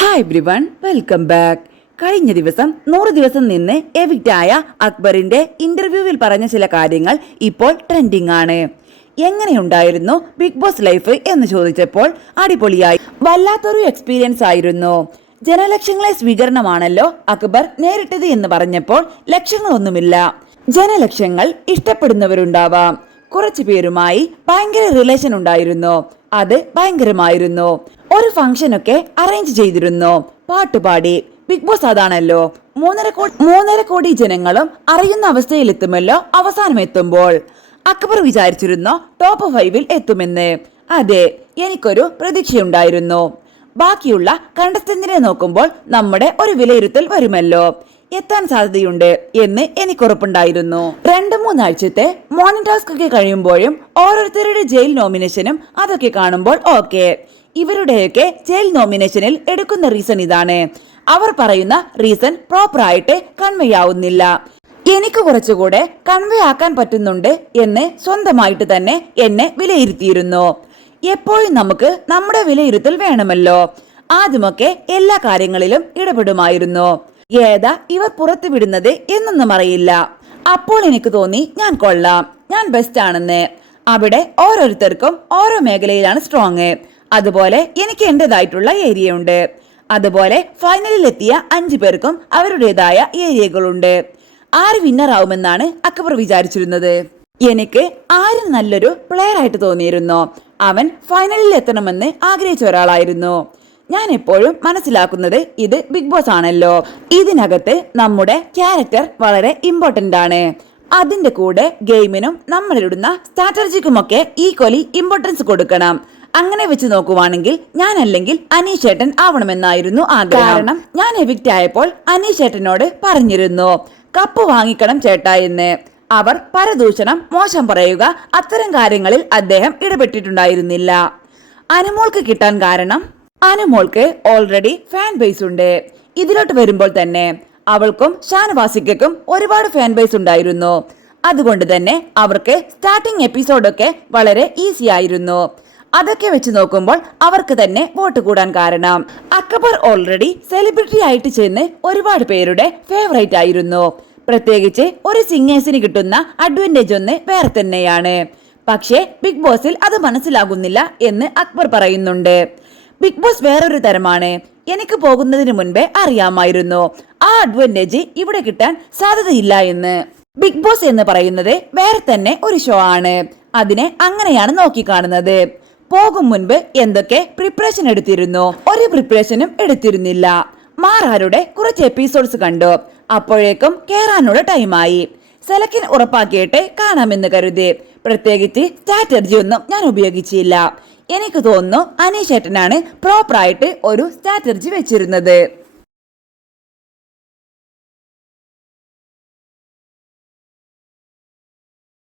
Hi everyone, welcome back. കഴിഞ്ഞ ദിവസം 100 ദിവസം നിന്ന് എവിക്റ്റ് ആയ അക്ബറിന്റെ ഇന്റർവ്യൂവിൽ പറഞ്ഞ ചില കാര്യങ്ങൾ ഇപ്പോൾ ട്രെൻഡിങ് ആണ്. എങ്ങനെയുണ്ടായിരുന്നു ബിഗ് ബോസ് ലൈഫ് എന്ന് ചോദിച്ചപ്പോൾ അടിപൊളിയായി, വല്ലാത്തൊരു എക്സ്പീരിയൻസ് ആയിരുന്നു. ജനലക്ഷങ്ങളെ സ്വീകരണമാണല്ലോ അക്ബർ നേരിട്ടത് എന്ന് പറഞ്ഞപ്പോൾ ലക്ഷങ്ങളൊന്നുമില്ല, ജനലക്ഷങ്ങൾ ഇഷ്ടപ്പെടുന്നവരുണ്ടാവാം. കുറച്ചു പേരുമായി ഭയങ്കര റിലേഷൻ ഉണ്ടായിരുന്നു, അത് ഭയങ്കരമായിരുന്നു. ഒരു ഫംഗ്ഷനൊക്കെ അറേഞ്ച് ചെയ്തിരുന്നു, പാട്ടുപാടി. ബിഗ് ബോസ് അതാണല്ലോ, 3.5 കോടി ജനങ്ങളും അറിയുന്ന അവസ്ഥയിലെത്തുമല്ലോ അവസാനം എത്തുമ്പോൾ. അക്ബർ വിചാരിച്ചിരുന്നോ ടോപ്പ് 5-ൽ എത്തുമെന്ന്? അതെ, എനിക്കൊരു പ്രതീക്ഷയുണ്ടായിരുന്നു. ബാക്കിയുള്ള കണ്ടസ്റ്റന്റിനെ നോക്കുമ്പോൾ നമ്മുടെ ഒരു വിലയിരുത്തൽ വരുമല്ലോ, എത്താൻ സാധ്യതയുണ്ട് എന്ന് എനിക്കുറപ്പുണ്ടായിരുന്നു. 2-3 ആഴ്ചത്തെ മോർണിംഗ് ടാസ്ക് ഒക്കെ കഴിയുമ്പോഴും ഓരോരുത്തരുടെ ജയിൽ നോമിനേഷനും അതൊക്കെ കാണുമ്പോൾ ഓക്കെ, ഇവരുടെയൊക്കെ ജയിൽ നോമിനേഷനിൽ എടുക്കുന്ന റീസൺ ഇതാണ്. അവർ പറയുന്ന റീസൺ പ്രോപ്പർ ആയിട്ട് കൺവേ ആവുന്നില്ല, എനിക്ക് കുറച്ചുകൂടെ കൺവേ ആക്കാൻ പറ്റുന്നുണ്ട് എന്ന് സ്വന്തമായിട്ട് തന്നെ എന്നെ വിലയിരുത്തിയിരുന്നു. എപ്പോഴും നമുക്ക് നമ്മുടെ വിലയിരുത്തൽ വേണമല്ലോ. ആദ്യമൊക്കെ എല്ലാ കാര്യങ്ങളിലും ഇടപെടുമായിരുന്നു, ഏതാ ഇവർ പുറത്തു വിടുന്നത് എന്നൊന്നും അറിയില്ല. അപ്പോൾ എനിക്ക് തോന്നി ഞാൻ കൊള്ളാം, ഞാൻ ബെസ്റ്റ് ആണെന്ന്. അവിടെ ഓരോരുത്തർക്കും ഓരോ മേഖലയിലാണ് സ്ട്രോങ്, അതുപോലെ എനിക്ക് എന്റേതായിട്ടുള്ള ഏരിയ ഉണ്ട്. അതുപോലെ ഫൈനലിൽ എത്തിയ 5 പേർക്കും അവരുടേതായ ഏരിയകളുണ്ട്. ആര് വിന്നർ ആവുമെന്നാണ് അക്ബർ വിചാരിച്ചിരുന്നത്? എനിക്ക് ആര് നല്ലൊരു പ്ലെയർ ആയിട്ട് തോന്നിയിരുന്നു. അവൻ ഫൈനലിൽ എത്തണമെന്ന് ആഗ്രഹിച്ച ഒരാളായിരുന്നു. ഞാൻ എപ്പോഴും മനസ്സിലാക്കുന്നത് ഇത് ബിഗ് ബോസ് ആണല്ലോ, ഇതിനകത്ത് നമ്മുടെ ക്യാരക്ടർ വളരെ ഇമ്പോർട്ടന്റ് ആണ്. അതിന്റെ കൂടെ ഗെയിമിനും നമ്മളിടുന്ന സ്ട്രാറ്റജിക്കുമൊക്കെ ഈക്വലി ഇമ്പോർട്ടൻസ് കൊടുക്കണം. അങ്ങനെ വെച്ച് നോക്കുവാണെങ്കിൽ ഞാൻ അല്ലെങ്കിൽ അനീഷ് ചേട്ടൻ ആവണമെന്നായിരുന്നു ആഗ്രഹം. കാരണം ഞാൻ എവിക്റ്റ് ആയപ്പോൾ അനീഷ് ചേട്ടനോട് പറഞ്ഞിരുന്നു, കപ്പ് വാങ്ങിക്കണം ചേട്ടാ എന്ന്. അവർ പരദൂഷണം, മോശം പറയുക, അത്തരം കാര്യങ്ങളിൽ അദ്ദേഹം ഇടപെട്ടിട്ടുണ്ടായിരുന്നില്ല. അനുമോൾക്ക് കിട്ടാൻ കാരണം, അനുമോൾക്ക് ഓൾറെഡി ഫാൻ ബേസ് ഉണ്ട്. ഇതിലോട്ട് വരുമ്പോൾ തന്നെ അവൾക്കും ഷാനവാസിക്കും ഒരുപാട് ഫാൻ ബേസ് ഉണ്ടായിരുന്നു. അതുകൊണ്ട് തന്നെ അവർക്ക് സ്റ്റാർട്ടിംഗ് എപ്പിസോഡൊക്കെ വളരെ ഈസി ആയിരുന്നു. അതൊക്കെ വെച്ച് നോക്കുമ്പോൾ അവർക്ക് തന്നെ വോട്ട് കൂടാൻ കാരണം, അക്ബർ ഓൾറെഡി സെലിബ്രിറ്റി ആയിട്ട് ചെന്ന് ഒരുപാട് പേരുടെ ഫേവറേറ്റ് ആയിരുന്നു. പ്രത്യേകിച്ച് ഒരു സിംഗേഴ്സിന് കിട്ടുന്ന അഡ്വാൻറ്റേജ് ഒന്ന് വേറെ തന്നെയാണ്. പക്ഷേ ബിഗ് ബോസിൽ അത് മനസ്സിലാകുന്നില്ല എന്ന് അക്ബർ പറയുന്നുണ്ട്. ബിഗ് ബോസ് വേറൊരു തരമാണ്, എനിക്ക് പോകുന്നതിന് മുൻപേ അറിയാമായിരുന്നു ആ അഡ്വാൻറ്റേജ് ഇവിടെ കിട്ടാൻ സാധ്യതയില്ല എന്ന്. ബിഗ് ബോസ് എന്ന് പറയുന്നത് വേറെ തന്നെ ഒരു ഷോ ആണ്, അതിനെ അങ്ങനെയാണ് നോക്കിക്കാണുന്നത്. പോകും മുൻപ് എന്തൊക്കെ പ്രിപ്പറേഷൻ എടുത്തിരുന്നു? ഒരു പ്രിപ്പറേഷനും എടുത്തിരുന്നില്ല. മാറാരുടെ കുറച്ച് എപ്പിസോഡ്സ് കണ്ടു, അപ്പോഴേക്കും കേറാനുള്ള ടൈമായി. സെലക്ഷൻ ഉറപ്പാക്കിയിട്ട് കാണാമെന്ന് കരുതി. പ്രത്യേകിച്ച് സ്ട്രാറ്റജി ഒന്നും ഞാൻ ഉപയോഗിച്ചില്ല. എനിക്ക് തോന്നുന്നു അനീഷ് ചേട്ടനാണ് പ്രോപ്പറായിട്ട് ഒരു സ്ട്രാറ്റജി വെച്ചിരുന്നത്.